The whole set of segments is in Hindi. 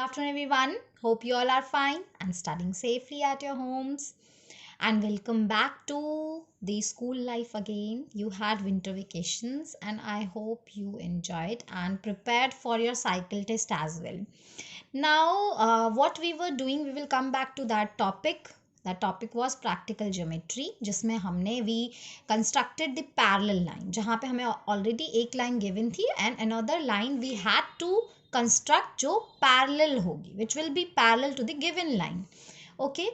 Good afternoon, everyone. Hope you all are fine and studying safely at your homes. And welcome back to the school life again. You had winter vacations, and I hope you enjoyed and prepared for your cycle test as well. Now, what we were doing, we will come back to that topic. That topic was practical geometry, जिसमें हमने we constructed the parallel line, जहाँ पे हमें already एक line given थी and another line we had to construct जो parallel होगी, which will be parallel to the given line. Okay,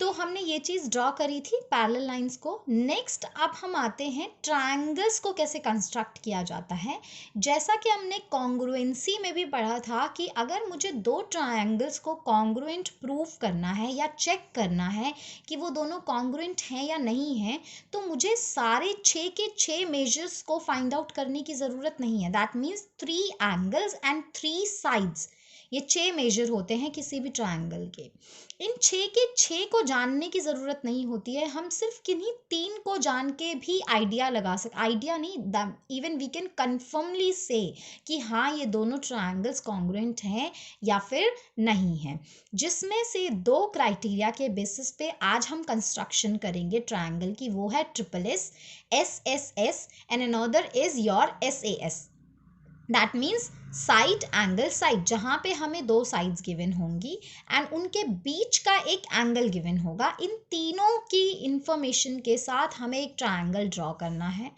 तो हमने ये चीज़ ड्रॉ करी थी पैरेलल लाइंस को. नेक्स्ट अब हम आते हैं ट्रायंगल्स को कैसे कंस्ट्रक्ट किया जाता है. जैसा कि हमने कॉन्ग्रुएंसी में भी पढ़ा था कि अगर मुझे दो ट्रायंगल्स को कॉन्ग्रुएंट प्रूव करना है या चेक करना है कि वो दोनों कॉन्ग्रुएंट हैं या नहीं हैं, तो मुझे सारे 6 के 6 मेजर्स को फाइंड आउट करने की ज़रूरत नहीं है. That means 3 angles and 3 sides, ये 6 मेजर होते हैं किसी भी ट्रायंगल के. इन 6 के 6 को जानने की ज़रूरत नहीं होती है. हम सिर्फ किन्हीं 3 को जान के भी आइडिया लगा आइडिया नहीं, इवन वी कैन कन्फर्मली से कि हाँ ये दोनों ट्रायंगल्स कॉन्ग्रुएंट हैं या फिर नहीं हैं. जिसमें से 2 क्राइटेरिया के बेसिस पे आज हम कंस्ट्रक्शन करेंगे ट्रायंगल की. वो है triple S, SSS and another is your SAS. That means side angle side, जहाँ पे हमें 2 साइड्स गिवन होंगी एंड उनके बीच का एक एंगल गिवन होगा. इन तीनों की इंफॉर्मेशन के साथ हमें एक ट्रायंगल ड्रॉ करना है.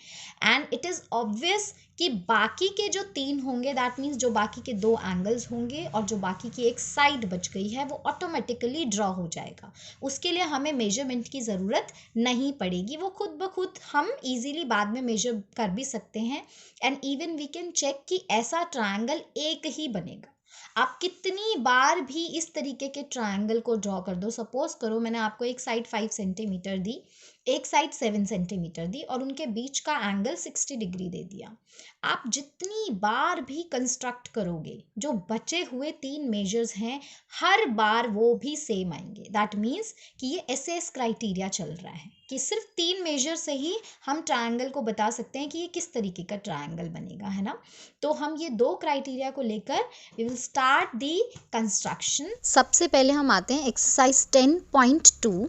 एंड इट इज़ ऑब्वियस कि बाकी के जो 3 होंगे, दैट मीन्स जो बाकी के 2 एंगल्स होंगे और जो बाकी की एक साइड बच गई है, वो ऑटोमेटिकली ड्रॉ हो जाएगा. उसके लिए हमें मेजरमेंट की ज़रूरत नहीं पड़ेगी. वो खुद ब खुद हम इजीली बाद में मेजर कर भी सकते हैं. And even we can check कि ऐसा ट्रायंगल एक ही बनेगा. आप कितनी बार भी इस तरीके के ट्रायंगल को ड्रॉ कर दो. सपोज करो मैंने आपको एक साइड 5 सेंटीमीटर दी, एक साइड 7 सेंटीमीटर दी और उनके बीच का एंगल 60 डिग्री दे दिया. आप जितनी बार भी कंस्ट्रक्ट करोगे, जो बचे हुए 3 मेजर्स हैं हर बार वो भी सेम आएंगे. दैट मीन्स कि ये SS क्राइटेरिया चल रहा है कि सिर्फ 3 मेजर से ही हम ट्रायंगल को बता सकते हैं कि ये किस तरीके का ट्रायंगल बनेगा, है ना. तो हम ये 2 क्राइटेरिया को लेकर we will start the construction. सबसे पहले हम आते हैं एक्सरसाइज 10.2.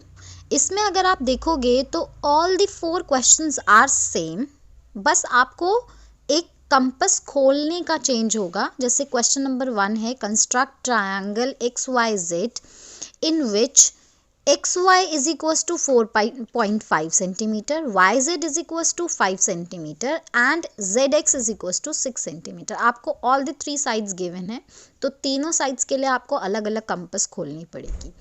इसमें अगर आप देखोगे तो all the 4 questions are same, बस आपको एक कंपस खोलने का चेंज होगा. जैसे क्वेश्चन नंबर 1 है construct triangle XYZ in which XY is equals to 4.5 centimeter, YZ is equals to 5 centimeter and ZX is equals to 6 centimeter. आपको all the 3 sides given है, तो तीनों sides के लिए आपको अलग अलग कंपस खोलनी पड़ेगी.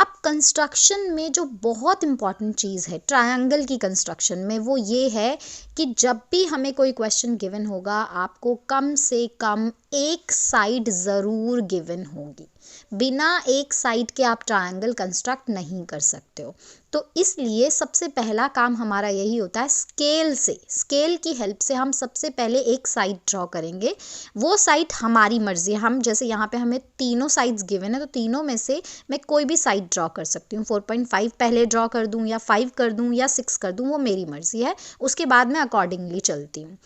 अब कंस्ट्रक्शन में जो बहुत इम्पॉर्टेंट चीज़ है ट्रायंगल की कंस्ट्रक्शन में, वो ये है कि जब भी हमें कोई क्वेश्चन गिवन होगा, आपको कम से कम एक साइड ज़रूर गिवन होगी. बिना एक साइड के आप ट्रायंगल कंस्ट्रक्ट नहीं कर सकते हो. तो इसलिए सबसे पहला काम हमारा यही होता है, स्केल की हेल्प से हम सबसे पहले एक साइड ड्रॉ करेंगे. वो साइड हमारी मर्जी है. हम जैसे यहाँ पे हमें तीनों साइड्स गिवन है, तो तीनों में से मैं कोई भी साइड ड्रॉ कर सकती हूँ. 4.5 पहले ड्रॉ कर दूँ या 5 कर दूँ या 6 कर दूँ, वो मेरी मर्जी है. उसके बाद मैं अकॉर्डिंगली चलती हूँ.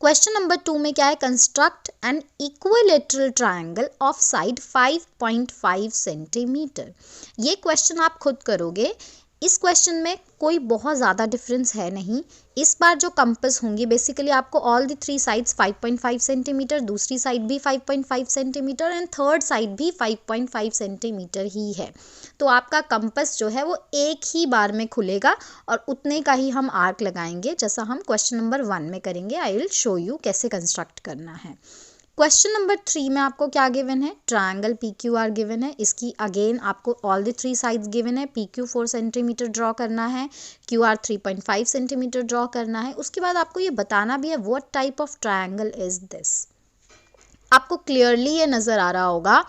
क्वेश्चन नंबर 2 में क्या है, construct an equilateral triangle of side 5.5 centimetre. ये क्वेश्चन आप खुद करोगे. इस क्वेश्चन में कोई बहुत ज़्यादा डिफरेंस है नहीं. इस बार जो कंपस होंगी बेसिकली आपको ऑल द 3 साइड्स 5.5 सेंटीमीटर, दूसरी साइड भी 5.5 सेंटीमीटर एंड थर्ड साइड भी 5.5 सेंटीमीटर ही है. तो आपका कंपस जो है वो एक ही बार में खुलेगा और उतने का ही हम आर्क लगाएंगे, जैसा हम क्वेश्चन नंबर 1 में करेंगे. आई विल शो यू कैसे कंस्ट्रक्ट करना है. क्वेश्चन नंबर 3 में आपको क्या गिवन है, ट्रायंगल PQR गिवन है. इसकी अगेन आपको ऑल द 3 साइड्स गिवन है. PQ 4 सेंटीमीटर ड्रॉ करना है, QR 3.5 सेंटीमीटर ड्रॉ करना है. उसके बाद आपको ये बताना भी है what type of triangle is this. आपको क्लियरली ये नज़र आ रहा होगा,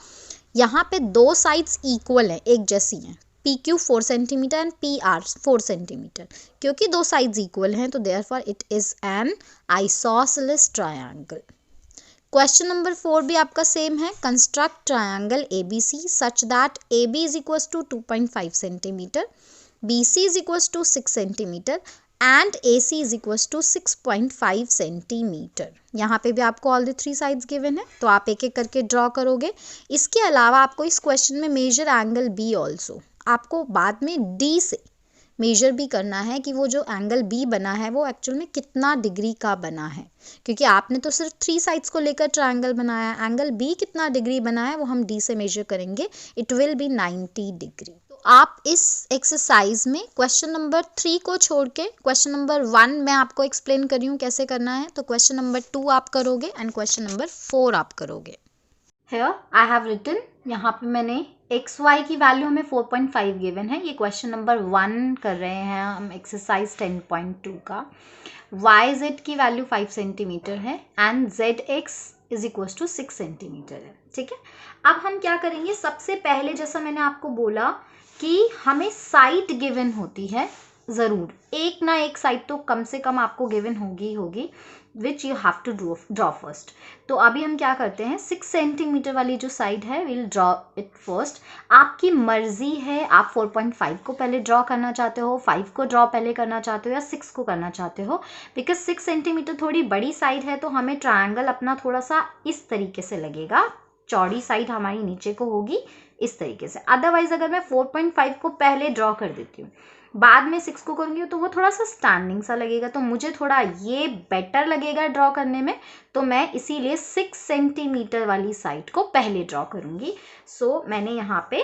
यहाँ पे 2 साइड्स इक्वल हैं, एक जैसी हैं. PQ 4 centimetre and PR 4 centimetre. क्योंकि 2 साइड्स इक्वल हैं तो therefore it is an isosceles triangle. Question number 4 भी आपका सेम है, construct triangle ABC such that AB is equals to 2.5 centimetre, BC is equals to 6 centimetre and AC is equal to 6.5 centimetre. यहाँ पे भी आपको ऑल द 3 साइड्स गिवन है, तो आप एक एक करके ड्रॉ करोगे। इसके अलावा आपको इस क्वेश्चन में मेजर एंगल B ऑल्सो, आपको बाद में D से मेजर भी करना है कि वो जो एंगल B बना है वो एक्चुअल में कितना डिग्री का बना है, क्योंकि आपने तो सिर्फ 3 साइड्स को लेकर ट्रायंगल बनाया है। एंगल B कितना डिग्री बना है वो हम D से मेजर करेंगे, इट विल बी 90 डिग्री। तो आप इस एक्सरसाइज में क्वेश्चन नंबर 3 को छोड़ के क्वेश्चन नंबर 1 मैं आपको एक्सप्लेन कर रही हूँ कैसे करना है, तो क्वेश्चन नंबर 2 आप करोगे एंड क्वेश्चन नंबर 4 आप करोगे। Here I have written, यहाँ पे मैंने एक्स वाई की वैल्यू हमें 4.5 गिवन है। ये क्वेश्चन नंबर 1 कर रहे हैं हम एक्सरसाइज 10.2 का। वाई जेड की वैल्यू 5 सेंटीमीटर है and z x is equal to 6 centimetre है। ठीक है, अब हम क्या करेंगे, सबसे पहले जैसा मैंने आपको बोला कि हमें साइड गिवन होती है, ज़रूर एक ना एक साइड तो कम से कम आपको गिवन होगी which you have to draw first. तो अभी हम क्या करते हैं, 6 सेंटीमीटर वाली जो साइड है विल ड्रॉ इट फर्स्ट। आपकी मर्जी है, आप 4.5 को पहले ड्रॉ करना चाहते हो, 5 को ड्रॉ पहले करना चाहते हो या 6 को करना चाहते हो। बिकॉज 6 सेंटीमीटर थोड़ी बड़ी साइड है तो हमें ट्रायंगल अपना थोड़ा सा इस तरीके से लगेगा, चौड़ी साइड हमारी नीचे को होगी इस तरीके से। अदरवाइज अगर मैं 4.5 को पहले ड्रॉ कर देती हूँ, बाद में 6 को करूँगी तो वो थोड़ा सा स्टैंडिंग सा लगेगा, तो मुझे थोड़ा ये बेटर लगेगा ड्रॉ करने में, तो मैं इसीलिए 6 सेंटीमीटर वाली साइड को पहले ड्रॉ करूँगी। सो मैंने यहाँ पे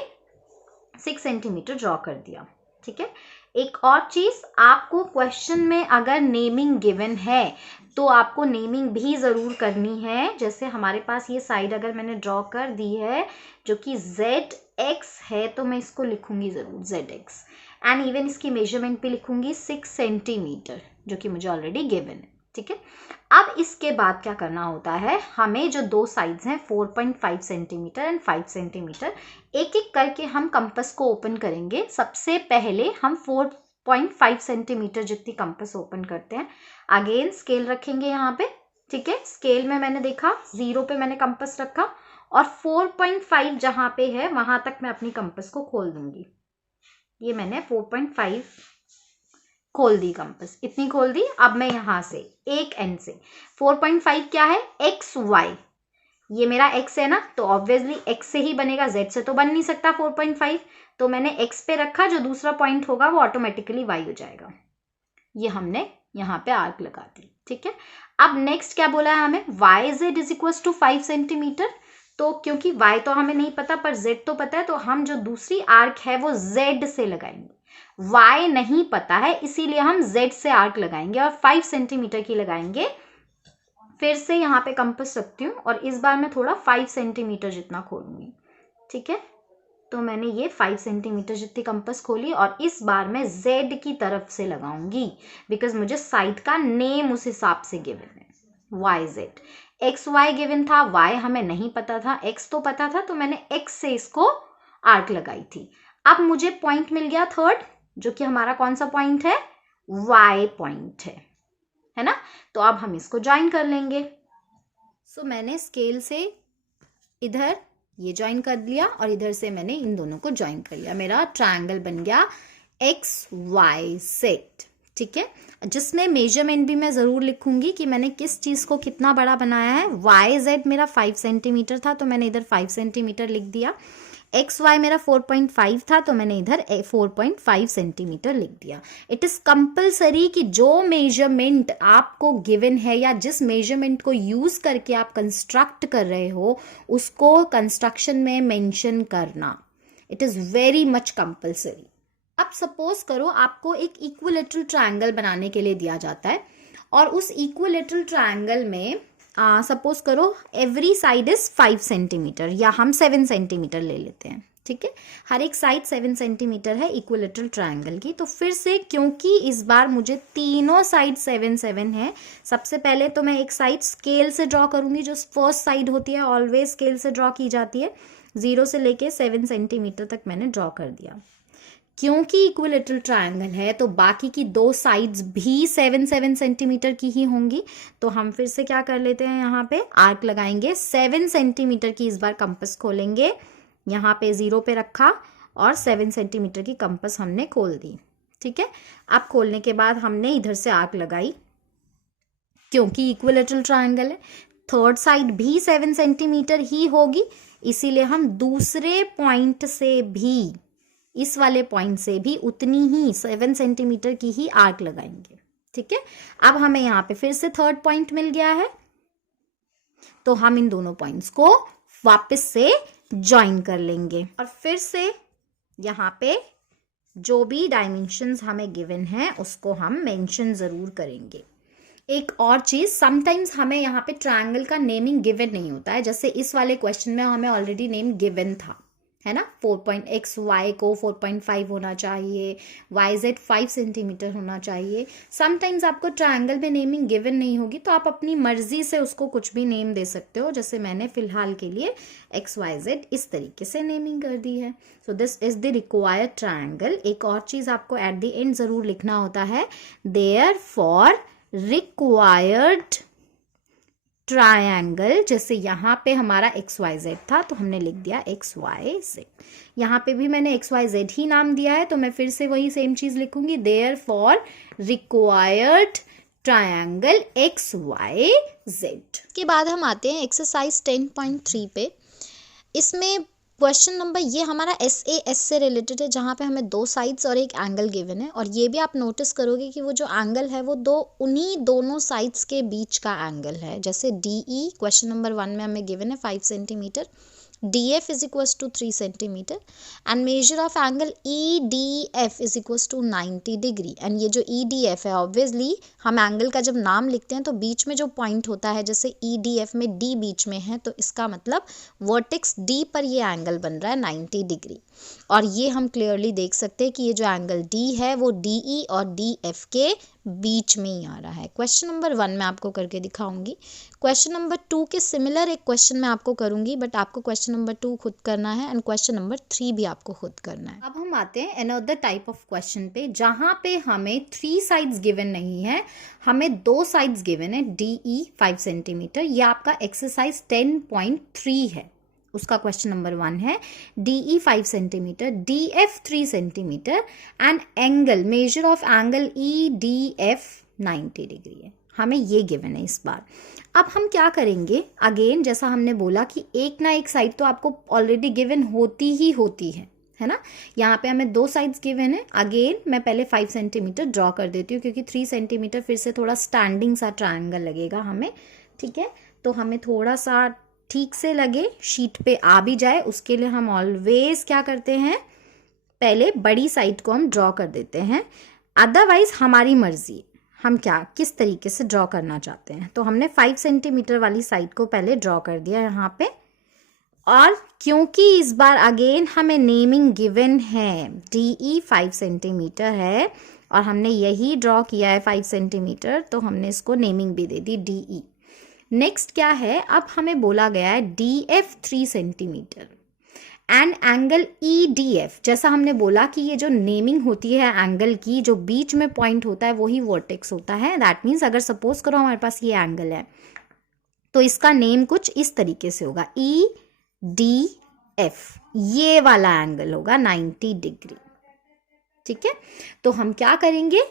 6 सेंटीमीटर ड्रॉ कर दिया। ठीक है, एक और चीज़, आपको क्वेश्चन में अगर नेमिंग गिवन है तो आपको नेमिंग भी ज़रूर करनी है। जैसे हमारे पास ये साइड अगर मैंने ड्रॉ कर दी है जो कि ZX है, तो मैं इसको लिखूंगी ज़रूर ZX एंड इवन इसकी मेजरमेंट भी लिखूंगी 6 सेंटीमीटर जो कि मुझे ऑलरेडी गिवन है। ठीक है, अब इसके बाद क्या करना होता है, हमें जो दो साइड्स हैं 4.5 सेंटीमीटर एंड 5 सेंटीमीटर, एक एक करके हम कंपास को ओपन करेंगे। सबसे पहले हम 4.5 सेंटीमीटर जितनी कंपास ओपन करते हैं, अगेन स्केल रखेंगे यहाँ पे। ठीक है, स्केल में मैंने देखा 0 पे मैंने कंपास रखा और 4.5 जहाँ पे है वहां तक मैं अपनी कंपास को खोल दूंगी। ये मैंने 4.5 खोल दी, कंपास इतनी खोल दी। अब मैं यहाँ से एक एंड से 4.5 क्या है, एक्स वाई, ये मेरा x है ना, तो ऑब्वियसली x से ही बनेगा, z से तो बन नहीं सकता 4.5, तो मैंने x पे रखा, जो दूसरा पॉइंट होगा वो ऑटोमेटिकली y हो जाएगा। ये हमने यहाँ पे आर्क लगा दी। ठीक है, अब नेक्स्ट क्या बोला है हमें, y z is equal to 5 centimetre. तो क्योंकि y तो हमें नहीं पता पर z तो पता है, तो हम जो दूसरी आर्क है वो z से लगाएंगे। y नहीं पता है इसीलिए हम z से आर्क लगाएंगे और 5 सेंटीमीटर की लगाएंगे। फिर से यहाँ पे कंपास रखती हूँ और इस बार मैं थोड़ा 5 सेंटीमीटर जितना खोलूंगी। ठीक है, तो मैंने ये 5 सेंटीमीटर जितनी कंपास खोली और इस बार मैं z की तरफ से लगाऊंगी, बिकॉज मुझे साइड का नेम उस हिसाब से गिवन है, y z. X y given था, y हमें नहीं पता था, x तो पता था, तो मैंने x से इसको आर्क लगाई थी। अब मुझे पॉइंट मिल गया थर्ड, जो कि हमारा कौन सा पॉइंट है, y पॉइंट है ना। तो अब हम इसको ज्वाइन कर लेंगे। सो मैंने स्केल से इधर ये ज्वाइन कर लिया और इधर से मैंने इन दोनों को ज्वाइन कर लिया, मेरा ट्रायंगल बन गया एक्स वाई जेड। ठीक है, जिसमें मेजरमेंट भी मैं ज़रूर लिखूंगी कि मैंने किस चीज़ को कितना बड़ा बनाया है। वाई जेड मेरा 5 सेंटीमीटर था तो मैंने इधर 5 सेंटीमीटर लिख दिया, एक्स वाई मेरा 4.5 था तो मैंने इधर 4.5 सेंटीमीटर लिख दिया। इट इज़ कंपल्सरी कि जो मेजरमेंट आपको गिवन है या जिस मेजरमेंट को यूज़ करके आप कंस्ट्रक्ट कर रहे हो उसको कंस्ट्रक्शन में मेंशन करना, it is very much compulsory. अब सपोज करो आपको एक इक्विलेटरल ट्रायंगल बनाने के लिए दिया जाता है और उस इक्विलेटरल ट्रायंगल में सपोज करो एवरी साइड इज 5 सेंटीमीटर या हम 7 सेंटीमीटर ले लेते हैं। ठीक है, हर एक साइड 7 सेंटीमीटर है इक्विलेटरल ट्रायंगल की। तो फिर से क्योंकि इस बार मुझे तीनों साइड 7 है, सबसे पहले तो मैं एक साइड स्केल से ड्रॉ करूंगी, जो फर्स्ट साइड होती है ऑलवेज स्केल से ड्रॉ की जाती है। 0 से लेके 7 सेंटीमीटर तक मैंने ड्रॉ कर दिया। क्योंकि इक्विलेटरल ट्रायंगल है तो बाकी की दो साइड्स भी 7 सेंटीमीटर की ही होंगी। तो हम फिर से क्या कर लेते हैं, यहाँ पे आर्क लगाएंगे, 7 सेंटीमीटर की इस बार कंपास खोलेंगे, यहाँ पे 0 पे रखा और 7 सेंटीमीटर की कंपास हमने खोल दी। ठीक है। अब खोलने के बाद हमने इधर से आर्क लगाई, क्योंकि इक्विलैटरल ट्रायंगल है, थर्ड साइड भी 7 सेंटीमीटर ही होगी, इसीलिए हम दूसरे पॉइंट से भी, इस वाले पॉइंट से भी उतनी ही 7 सेंटीमीटर की ही आर्क लगाएंगे। ठीक है। अब हमें यहाँ पे फिर से थर्ड पॉइंट मिल गया है, तो हम इन दोनों पॉइंट्स को वापस से ज्वाइन कर लेंगे और फिर से यहाँ पे जो भी डायमेंशंस हमें गिवन है उसको हम मेंशन जरूर करेंगे। एक और चीज, समटाइम्स हमें यहाँ पे ट्रायंगल का नेमिंग गिवन नहीं होता है, जैसे इस वाले क्वेश्चन में हमें ऑलरेडी नेम गिवन था, है ना। 4.xy को 4.5 होना चाहिए, yz 5 सेंटीमीटर होना चाहिए। समटाइम्स आपको ट्रायंगल में नेमिंग गिवन नहीं होगी, तो आप अपनी मर्जी से उसको कुछ भी नेम दे सकते हो, जैसे मैंने फिलहाल के लिए xyz इस तरीके से नेमिंग कर दी है। So this is the required triangle. एक और चीज आपको एट द एंड जरूर लिखना होता है, देयरफॉर रिक्वायर्ड ट्रायंगल। जैसे यहाँ पे हमारा XYZ था तो हमने लिख दिया XYZ, यहाँ पे भी मैंने XYZ ही नाम दिया है, तो मैं फिर से वही सेम चीज लिखूंगी, देयरफॉर रिक्वायर्ड ट्रायंगल XYZ। के बाद हम आते हैं एक्सरसाइज 10.3 पे। इसमें क्वेश्चन नंबर ये हमारा SAS से रिलेटेड है, जहाँ पे हमें 2 साइड्स और एक एंगल गिवन है, और ये भी आप नोटिस करोगे कि वो जो एंगल है वो उन्हीं दोनों साइड्स के बीच का एंगल है। जैसे DE क्वेश्चन नंबर 1 में हमें गिवन है 5 centimetre, DF is equals to 3 centimetre and measure of angle EDF is equals to 90 degree. And ये जो EDF है, ऑब्वियसली हम एंगल का जब नाम लिखते हैं तो बीच में जो पॉइंट होता है, जैसे EDF में D बीच में है, तो इसका मतलब वर्टेक्स D पर ये एंगल बन रहा है 90 डिग्री। और ये हम क्लियरली देख सकते हैं कि ये जो एंगल D है वो DE और DF के बीच में ही आ रहा है। क्वेश्चन नंबर 1 मैं आपको करके दिखाऊंगी। क्वेश्चन नंबर 2 के सिमिलर एक क्वेश्चन मैं आपको करूंगी, बट आपको क्वेश्चन नंबर 2 खुद करना है एंड क्वेश्चन नंबर 3 भी आपको खुद करना है। अब हम आते हैं अनदर टाइप ऑफ क्वेश्चन पे, जहां पे हमें 3 साइड्स गिवन नहीं है, हमें 2 साइड्स गिवन है। DE 5 सेंटीमीटर, ये आपका एक्सरसाइज 10.3 है, उसका क्वेश्चन नंबर 1 है। DE 5 centimetre, DF 3 centimetre and angle, major of angle EDF 90 degree है। हमें ये गिवन है इस बार। अब हम क्या करेंगे, अगेन जैसा हमने बोला कि एक ना एक साइड तो आपको ऑलरेडी गिवन होती ही होती है ना। यहाँ पे हमें 2 साइड्स गिवन है। अगेन मैं पहले 5 सेंटीमीटर ड्रॉ कर देती हूँ, क्योंकि 3 सेंटीमीटर फिर से थोड़ा स्टैंडिंग सा ट्रायंगल लगेगा हमें। ठीक है, तो हमें थोड़ा सा ठीक से लगे, शीट पे आ भी जाए, उसके लिए हम ऑलवेज क्या करते हैं, पहले बड़ी साइड को हम ड्रॉ कर देते हैं। अदरवाइज हमारी मर्जी, हम किस तरीके से ड्रॉ करना चाहते हैं। तो हमने 5 सेंटीमीटर वाली साइड को पहले ड्रॉ कर दिया यहाँ पे, और क्योंकि इस बार अगेन हमें नेमिंग गिवन है, DE 5 सेंटीमीटर है और हमने यही ड्रॉ किया है 5 सेंटीमीटर, तो हमने इसको नेमिंग भी दे दी DE। नेक्स्ट क्या है, अब हमें बोला गया है DF 3 centimetre and angle EDF। जैसा हमने बोला कि ये जो नेमिंग होती है एंगल की, जो बीच में पॉइंट होता है वही वर्टेक्स होता है। दैट मीन्स अगर सपोज करो हमारे पास ये एंगल है, तो इसका नेम कुछ इस तरीके से होगा, EDF, ये वाला एंगल होगा 90 डिग्री। ठीक है, तो हम क्या करेंगे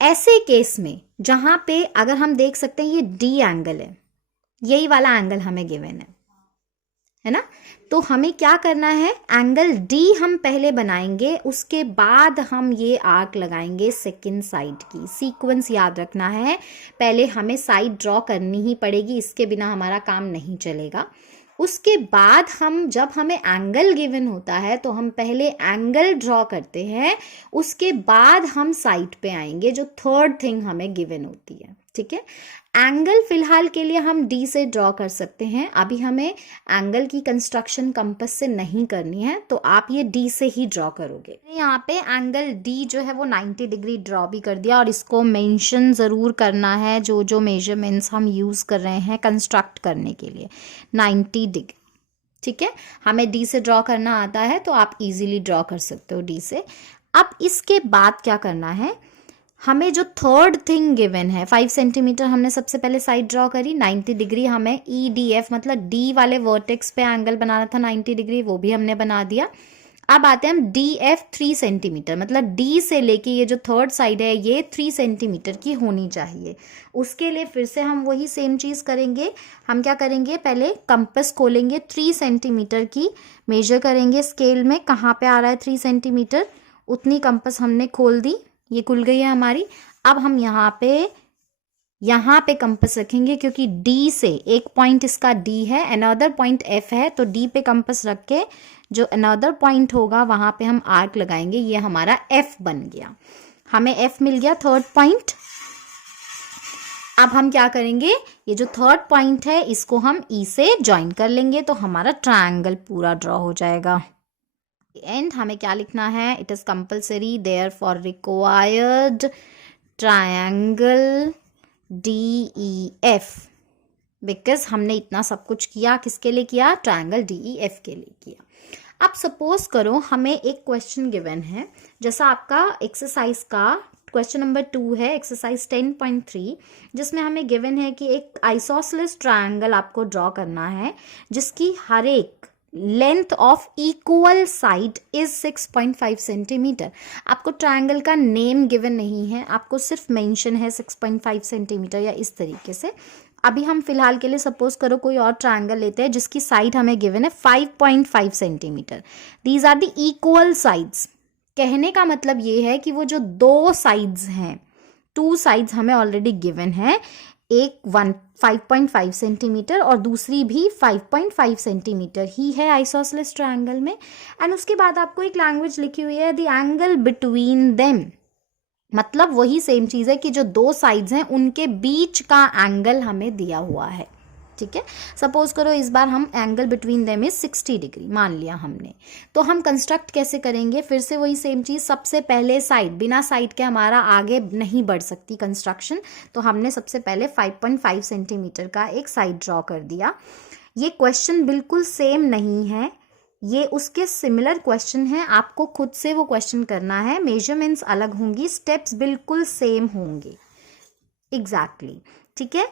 ऐसे केस में, जहां पे अगर हम देख सकते हैं ये D एंगल है, यही वाला एंगल हमें गिवन है ना, तो हमें क्या करना है, एंगल D हम पहले बनाएंगे, उसके बाद हम ये आर्क लगाएंगे सेकंड साइड की। सीक्वेंस याद रखना है, पहले हमें साइड ड्रॉ करनी ही पड़ेगी, इसके बिना हमारा काम नहीं चलेगा। उसके बाद हम, जब हमें एंगल गिवन होता है तो हम पहले एंगल ड्रॉ करते हैं, उसके बाद हम साइड पे आएंगे, जो थर्ड थिंग हमें गिवन होती है। ठीक है, एंगल फिलहाल के लिए हम D से ड्रॉ कर सकते हैं, अभी हमें एंगल की कंस्ट्रक्शन कंपास से नहीं करनी है, तो आप ये D से ही ड्रॉ करोगे। यहाँ पे एंगल D जो है वो 90 डिग्री ड्रॉ भी कर दिया, और इसको मेंशन ज़रूर करना है, जो जो मेजरमेंट्स हम यूज़ कर रहे हैं कंस्ट्रक्ट करने के लिए, 90 डिग्री। ठीक है, हमें D से ड्रॉ करना आता है, तो आप इजीली ड्रॉ कर सकते हो D से। अब इसके बाद क्या करना है, हमें जो थर्ड थिंग गिवन है, 5 सेंटीमीटर हमने सबसे पहले साइड ड्रॉ करी, 90 डिग्री हमें EDF मतलब D वाले वर्टेक्स पे एंगल बनाना था 90 डिग्री, वो भी हमने बना दिया। अब आते हैं हम DF 3 सेंटीमीटर, मतलब D से लेके ये जो थर्ड साइड है ये 3 सेंटीमीटर की होनी चाहिए। उसके लिए फिर से हम वही सेम चीज़ करेंगे। हम क्या करेंगे, पहले कंपास खोलेंगे, 3 सेंटीमीटर की मेजर करेंगे स्केल में, कहाँ पे आ रहा है 3 सेंटीमीटर, उतनी कंपास हमने खोल दी, ये खुल गई है हमारी। अब हम यहाँ पे कंपास रखेंगे, क्योंकि D से एक पॉइंट इसका D है, अनदर पॉइंट F है, तो D पे कंपास रख के जो अनदर पॉइंट होगा वहां पे हम आर्क लगाएंगे, ये हमारा F बन गया, हमें F मिल गया थर्ड पॉइंट। अब हम क्या करेंगे, ये जो थर्ड पॉइंट है इसको हम E से ज्वाइन कर लेंगे, तो हमारा ट्रायंगल पूरा ड्रॉ हो जाएगा। एंड हमें क्या लिखना है, it is compulsory there for required triangle DEF, because हमने इतना सब कुछ किया, किसके लिए किया, ट्रायंगल DEF के लिए किया। अब सपोज करो हमें एक क्वेश्चन गिवन है, जैसा आपका एक्सरसाइज का क्वेश्चन नंबर 2 है, एक्सरसाइज 10.3, जिसमें हमें गिवन है कि एक आइसोसेलेस ट्रायंगल आपको ड्रॉ करना है जिसकी हर एक length of equal side is 6.5 centimetre. आपको ट्रायंगल का नेम गिवन नहीं है, आपको सिर्फ मेंशन है 6.5 सेंटीमीटर या इस तरीके से। अभी हम फिलहाल के लिए सपोज करो कोई और ट्रायंगल लेते हैं जिसकी साइड हमें गिवन है 5.5 centimetre. These are the equal sides. कहने का मतलब ये है कि वो जो दो साइड्स हैं, 2 साइड्स हमें ऑलरेडी गिवन है, एक 5.5 सेंटीमीटर और दूसरी भी 5.5 सेंटीमीटर ही है आइसोसेलेस ट्रायंगल में। एंड उसके बाद आपको एक लैंग्वेज लिखी हुई है, द एंगल बिटवीन देम, मतलब वही सेम चीज़ है कि जो दो साइड्स हैं उनके बीच का एंगल हमें दिया हुआ है। ठीक है, सपोज करो इस बार हम angle between them is 60 degree मान लिया हमने, तो हम कंस्ट्रक्ट कैसे करेंगे, फिर से वही सेम चीज़, सबसे पहले साइड, बिना साइड के हमारा आगे नहीं बढ़ सकती कंस्ट्रक्शन, तो हमने सबसे पहले 5.5 सेंटीमीटर का एक साइड ड्रॉ कर दिया। ये क्वेश्चन बिल्कुल सेम नहीं है, ये उसके सिमिलर क्वेश्चन है, आपको खुद से वो क्वेश्चन करना है, मेजरमेंट्स अलग होंगी, स्टेप्स बिल्कुल सेम होंगे एग्जैक्टली। ठीक है,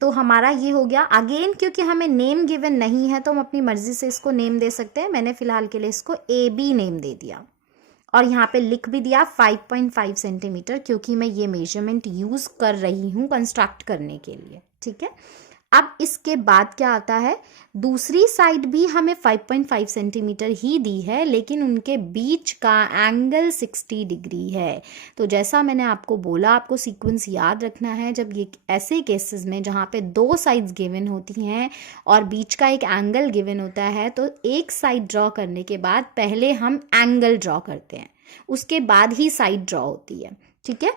तो हमारा ये हो गया। अगेन क्योंकि हमें नेम गिवन नहीं है तो हम अपनी मर्जी से इसको नेम दे सकते हैं, मैंने फिलहाल के लिए इसको AB नेम दे दिया और यहाँ पे लिख भी दिया 5.5 सेंटीमीटर, क्योंकि मैं ये मेजरमेंट यूज़ कर रही हूँ कंस्ट्रक्ट करने के लिए। ठीक है, अब इसके बाद क्या आता है, दूसरी साइड भी हमें 5.5 सेंटीमीटर ही दी है, लेकिन उनके बीच का एंगल 60 डिग्री है। तो जैसा मैंने आपको बोला, आपको सीक्वेंस याद रखना है, जब ये ऐसे केसेस में जहाँ पे दो साइड्स गिवन होती हैं और बीच का एक एंगल गिवन होता है, तो एक साइड ड्रॉ करने के बाद पहले हम एंगल ड्रॉ करते हैं, उसके बाद ही साइड ड्रॉ होती है। ठीक है,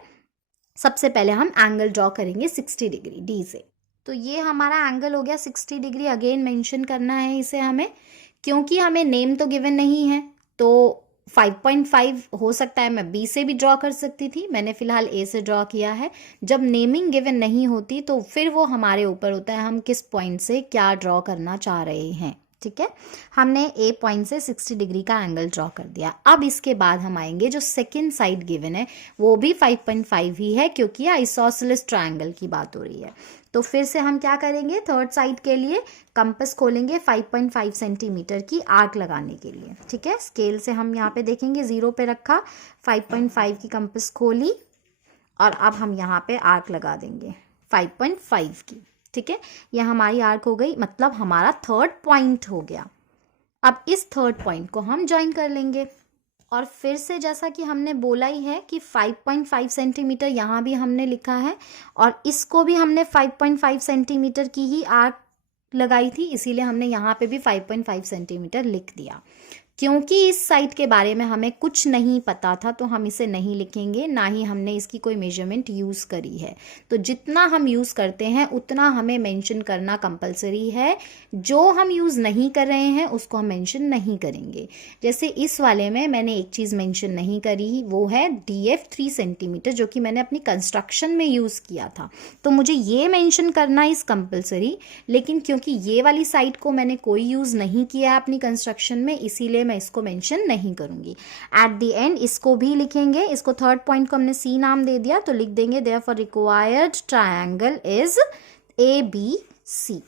सबसे पहले हम एंगल ड्रॉ करेंगे 60 डिग्री D से, तो ये हमारा एंगल हो गया 60 डिग्री। अगेन मेंशन करना है इसे हमें, क्योंकि हमें नेम तो गिवन नहीं है, तो 5.5 हो सकता है मैं B से भी ड्रॉ कर सकती थी, मैंने फिलहाल A से ड्रॉ किया है। जब नेमिंग गिवन नहीं होती तो फिर वो हमारे ऊपर होता है, हम किस पॉइंट से क्या ड्रॉ करना चाह रहे हैं। ठीक है, हमने A पॉइंट से 60 डिग्री का एंगल ड्रॉ कर दिया। अब इसके बाद हम आएंगे, जो सेकेंड साइड गिवन है वो भी 5.5 ही है, क्योंकि आइसोसेलेस ट्रायंगल की बात हो रही है। तो फिर से हम क्या करेंगे, थर्ड साइड के लिए कंपास खोलेंगे 5.5 सेंटीमीटर की आर्क लगाने के लिए। ठीक है, स्केल से हम यहाँ पे देखेंगे, 0 पे रखा, 5.5 की कंपास खोली और अब हम यहाँ पे आर्क लगा देंगे 5.5 की। ठीक है, यह हमारी आर्क हो गई, मतलब हमारा थर्ड पॉइंट हो गया। अब इस थर्ड पॉइंट को हम ज्वाइन कर लेंगे और फिर से जैसा कि हमने बोला ही है कि 5.5 सेंटीमीटर यहाँ भी हमने लिखा है और इसको भी हमने 5.5 सेंटीमीटर की ही आर्क लगाई थी, इसीलिए हमने यहाँ पे भी 5.5 सेंटीमीटर लिख दिया। क्योंकि इस साइड के बारे में हमें कुछ नहीं पता था तो हम इसे नहीं लिखेंगे, ना ही हमने इसकी कोई मेजरमेंट यूज़ करी है। तो जितना हम यूज़ करते हैं उतना हमें मेंशन करना कंपलसरी है, जो हम यूज़ नहीं कर रहे हैं उसको हम मेंशन नहीं करेंगे। जैसे इस वाले में मैंने एक चीज़ मेंशन नहीं करी, वो है DF 3 सेंटीमीटर, जो कि मैंने अपनी कंस्ट्रक्शन में यूज़ किया था, तो मुझे ये मेंशन करना इज़ कंपलसरी। लेकिन क्योंकि ये वाली साइड को मैंने कोई यूज़ नहीं किया अपनी कंस्ट्रक्शन में, इसीलिए मैं इसको मेंशन नहीं करूंगी। एट द एंड इसको भी लिखेंगे, इसको थर्ड पॉइंट को हमने C नाम दे दिया, तो लिख देंगे therefore required triangle is ABC।